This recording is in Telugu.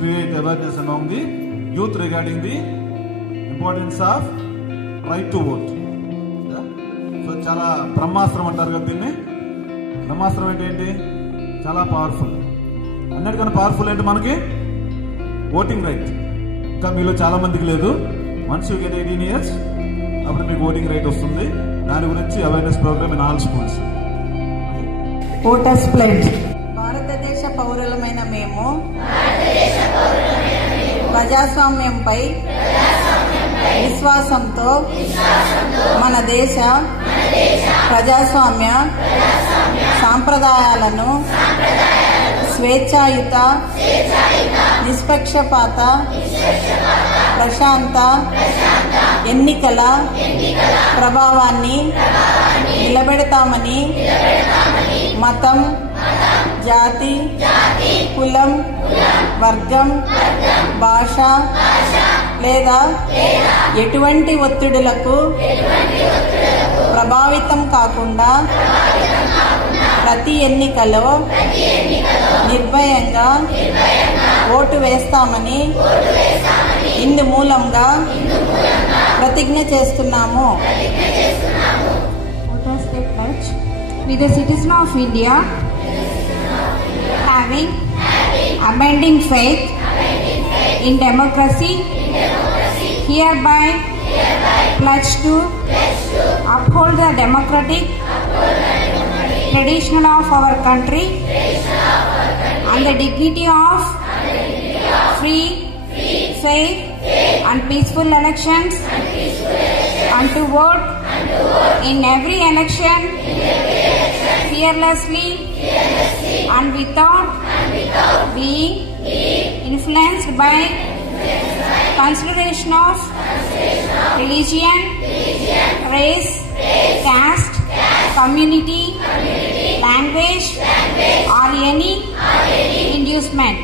create awareness among the youth regarding the importance of right to vote. So చాలా బ్రహ్మాస్త్రం అంటారు కదా దీన్ని. బ్రహ్మాస్త్రం ఏంటి? చాలా పవర్ఫుల్. అన్నిటికన్నా పవర్ఫుల్ ఏంటి మనకి? Voting right. ఇంకా మీలో చాలా మందికి లేదు. వన్స్ యూ గెట్ 18 years అప్పుడు మీకు ఓటింగ్ రైట్ వస్తుంది. దాని గురించి awareness program in all schools. Voters pledge. భారతదేశ పౌరులమైన మేము ప్రజాస్వామ్యంపై విశ్వాసంతో మన దేశ ప్రజాస్వామ్య సాంప్రదాయాలను స్వేచ్ఛాయుత, నిష్పక్షపాత, ప్రశాంత ఎన్నికల ప్రభావాన్ని నిలబెడతామని మతం, జాతి, కులం, వర్గం, భాష లేదా ఎటువంటి ఒత్తిడులకు ప్రభావితం కాకుండా ప్రతి ఎన్నికలో నిర్భయంగా ఓటు వేస్తామని ఇందు మూలంగా ప్రతిజ్ఞ చేస్తున్నాము. With the citizen of India having abiding faith in democracy, hereby pledge to uphold the democratic tradition of our country and the dignity of free, fair and peaceful elections, and to vote in every election fearlessly and without being influenced by consideration of religion, race, caste, community, language or any inducement.